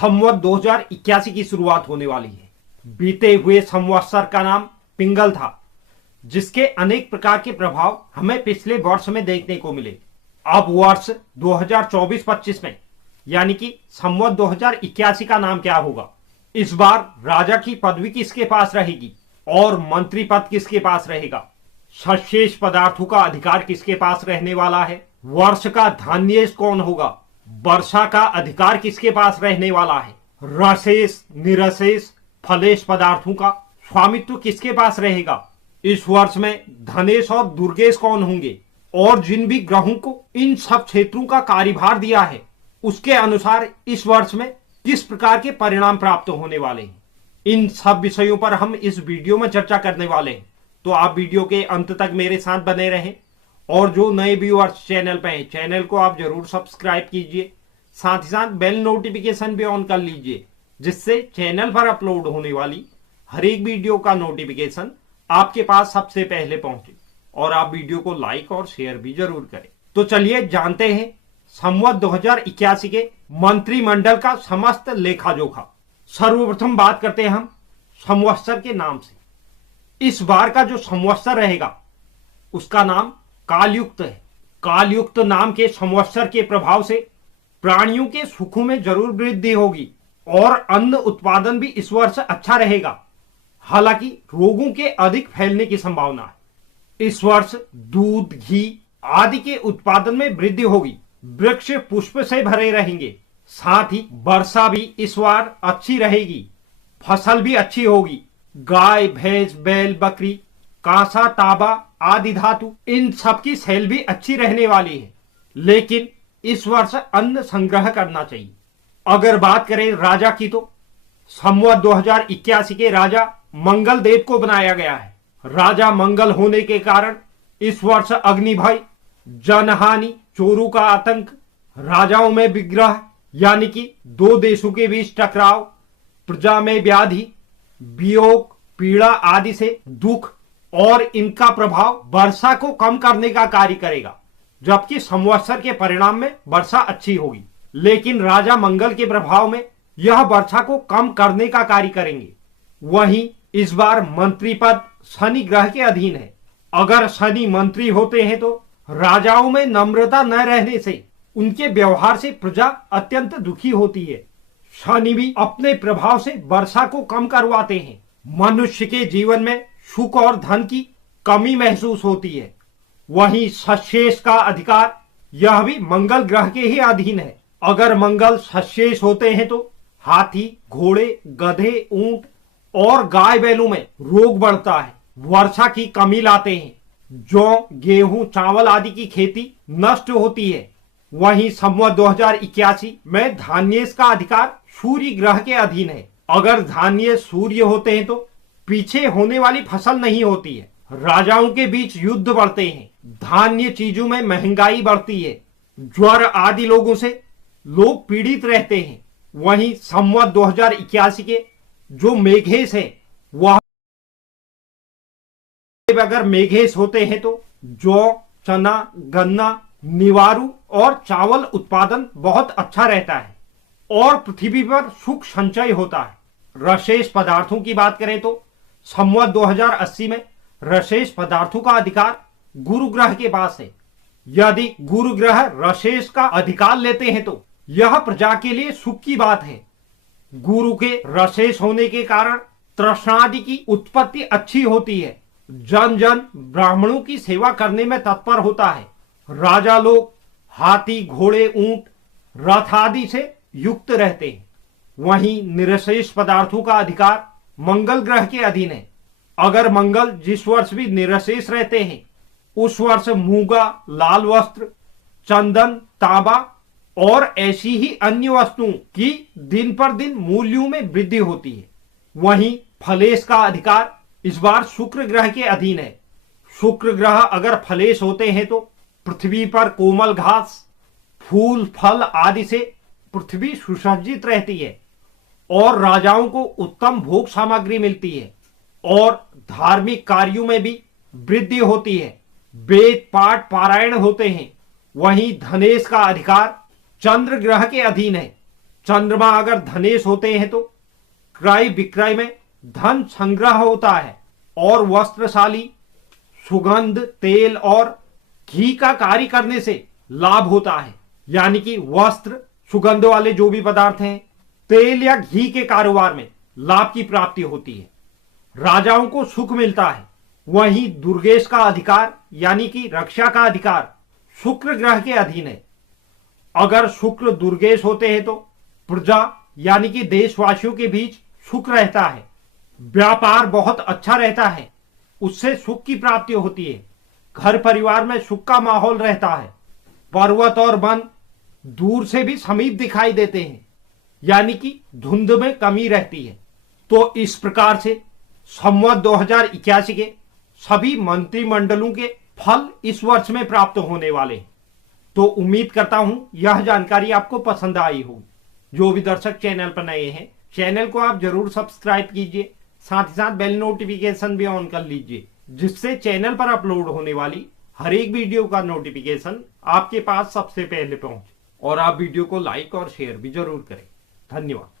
संवत 2081 की शुरुआत होने वाली है। बीते हुए संवत्सर का नाम पिंगल था, जिसके अनेक प्रकार के प्रभाव हमें पिछले वर्ष में देखने को मिले। अब वर्ष 2024-25 में यानी कि संवत 2081 का नाम क्या होगा? इस बार राजा की पदवी किसके पास रहेगी और मंत्री पद किसके पास रहेगा? सशेष पदार्थों का अधिकार किसके पास रहने वाला है? वर्ष का धान्य कौन होगा? वर्षा का अधिकार किसके पास रहने वाला है? रसेश निरशेष फलेश पदार्थों का स्वामित्व किसके पास रहेगा? इस वर्ष में धनेश और दुर्गेश कौन होंगे? और जिन भी ग्रहों को इन सब क्षेत्रों का कार्यभार दिया है, उसके अनुसार इस वर्ष में किस प्रकार के परिणाम प्राप्त होने वाले हैं, इन सब विषयों पर हम इस वीडियो में चर्चा करने वाले हैं। तो आप वीडियो के अंत तक मेरे साथ बने रहें और जो नए व्यूअर्स चैनल पे हैं, चैनल को आप जरूर सब्सक्राइब कीजिए, साथ ही साथ बेल नोटिफिकेशन भी ऑन कर लीजिए, जिससे चैनल पर अपलोड होने वाली हर एक वीडियो का नोटिफिकेशन आपके पास सबसे पहले पहुंचे। और आप वीडियो को लाइक और शेयर भी जरूर करें। तो चलिए जानते हैं संवत 2081 के मंत्रिमंडल का समस्त लेखा जोखा। सर्वप्रथम बात करते हैं हम संवत्सर के नाम से। इस बार का जो संवत्सर रहेगा उसका नाम कालयुक्त है। कालयुक्त नाम के संवत्सर के प्रभाव से प्राणियों के सुखों में जरूर वृद्धि होगी और अन्न उत्पादन भी इस वर्ष अच्छा रहेगा। हालांकि रोगों के अधिक फैलने की संभावना है। इस वर्ष दूध घी आदि के उत्पादन में वृद्धि होगी। वृक्ष पुष्प से भरे रहेंगे। साथ ही वर्षा भी इस बार अच्छी रहेगी। फसल भी अच्छी होगी। गाय भैंस बैल बकरी कांसा तांबा आदि धातु इन सब की सेल भी अच्छी रहने वाली है। लेकिन इस वर्ष अन्न संग्रह करना चाहिए। अगर बात करें राजा की, तो संवत 2081 के राजा मंगल देव को बनाया गया है। राजा मंगल होने के कारण इस वर्ष अग्नि भय, जनहानि, चोरों का आतंक, राजाओं में विग्रह यानी कि दो देशों के बीच टकराव, प्रजा में व्याधि, वियोग, पीड़ा आदि से दुख और इनका प्रभाव वर्षा को कम करने का कार्य करेगा। जबकि संवत्सर के परिणाम में वर्षा अच्छी होगी, लेकिन राजा मंगल के प्रभाव में यह वर्षा को कम करने का कार्य करेंगे। वहीं इस बार मंत्री पद शनि ग्रह के अधीन है। अगर शनि मंत्री होते हैं तो राजाओं में नम्रता न रहने से उनके व्यवहार से प्रजा अत्यंत दुखी होती है। शनि भी अपने प्रभाव से वर्षा को कम करवाते हैं। मनुष्य के जीवन में सुख और धन की कमी महसूस होती है। वहीं सशेष का अधिकार यह भी मंगल ग्रह के ही अधीन है। अगर मंगल सशेष होते हैं तो हाथी घोड़े गधे ऊंट और गाय बैलों में रोग बढ़ता है, वर्षा की कमी लाते हैं। जौ गेहूं चावल आदि की खेती नष्ट होती है। वहीं संवत 2081 में धान्येश का अधिकार सूर्य ग्रह के अधीन है। अगर धान्य सूर्य होते हैं तो पीछे होने वाली फसल नहीं होती है। राजाओं के बीच युद्ध बढ़ते हैं। धान्य चीजों में महंगाई बढ़ती है। ज्वर आदि लोगों से लोग पीड़ित रहते हैं। वहीं संवत 2081 के जो मेघेश है, वह अगर मेघेश होते हैं तो जौ चना गन्ना निवारू और चावल उत्पादन बहुत अच्छा रहता है और पृथ्वी पर सुख संचय होता है। रसेश पदार्थों की बात करें तो संवत 2080 में रसेश पदार्थों का अधिकार गुरु ग्रह के पास है। यदि गुरु ग्रह रसेश का अधिकार लेते हैं तो यह प्रजा के लिए सुख की बात है। गुरु के रसेश होने के कारण तृष्णादि की उत्पत्ति अच्छी होती है। जन जन ब्राह्मणों की सेवा करने में तत्पर होता है। राजा लोग हाथी घोड़े ऊंट रथ आदि से युक्त रहते हैं। वहीं निरशेष पदार्थों का अधिकार मंगल ग्रह के अधीन है। अगर मंगल जिस वर्ष भी निरशेष रहते हैं, उस वर्ष मूंगा लाल वस्त्र चंदन तांबा और ऐसी ही अन्य वस्तुओं की दिन पर दिन मूल्यों में वृद्धि होती है। वहीं फलेश का अधिकार इस बार शुक्र ग्रह के अधीन है। शुक्र ग्रह अगर फलेश होते हैं तो पृथ्वी पर कोमल घास फूल फल आदि से पृथ्वी सुसज्जित रहती है और राजाओं को उत्तम भोग सामग्री मिलती है और धार्मिक कार्यों में भी वृद्धि होती है। वेद पाठ पारायण होते हैं। वहीं धनेश का अधिकार चंद्र ग्रह के अधीन है। चंद्रमा अगर धनेश होते हैं तो क्रय विक्रय में धन संग्रह होता है और वस्त्रशाली सुगंध तेल और घी का कार्य करने से लाभ होता है। यानी कि वस्त्र सुगंध वाले जो भी पदार्थ हैं, तेल या घी के कारोबार में लाभ की प्राप्ति होती है। राजाओं को सुख मिलता है। वहीं दुर्गेश का अधिकार यानी कि रक्षा का अधिकार शुक्र ग्रह के अधीन है। अगर शुक्र दुर्गेश होते हैं तो प्रजा यानी कि देशवासियों के बीच सुख रहता है, व्यापार बहुत अच्छा रहता है, उससे सुख की प्राप्ति होती है। घर परिवार में सुख का माहौल रहता है। पर्वत और वन दूर से भी समीप दिखाई देते हैं, यानी कि धुंध में कमी रहती है। तो इस प्रकार से संवत 2081 के सभी मंत्रिमंडलों के फल इस वर्ष में प्राप्त होने वाले हैं। तो उम्मीद करता हूं यह जानकारी आपको पसंद आई होगी। जो भी दर्शक चैनल पर नए हैं, चैनल को आप जरूर सब्सक्राइब कीजिए, साथ ही साथ बेल नोटिफिकेशन भी ऑन कर लीजिए, जिससे चैनल पर अपलोड होने वाली हर एक वीडियो का नोटिफिकेशन आपके पास सबसे पहले पहुंचे। और आप वीडियो को लाइक और शेयर भी जरूर करें। धन्यवाद।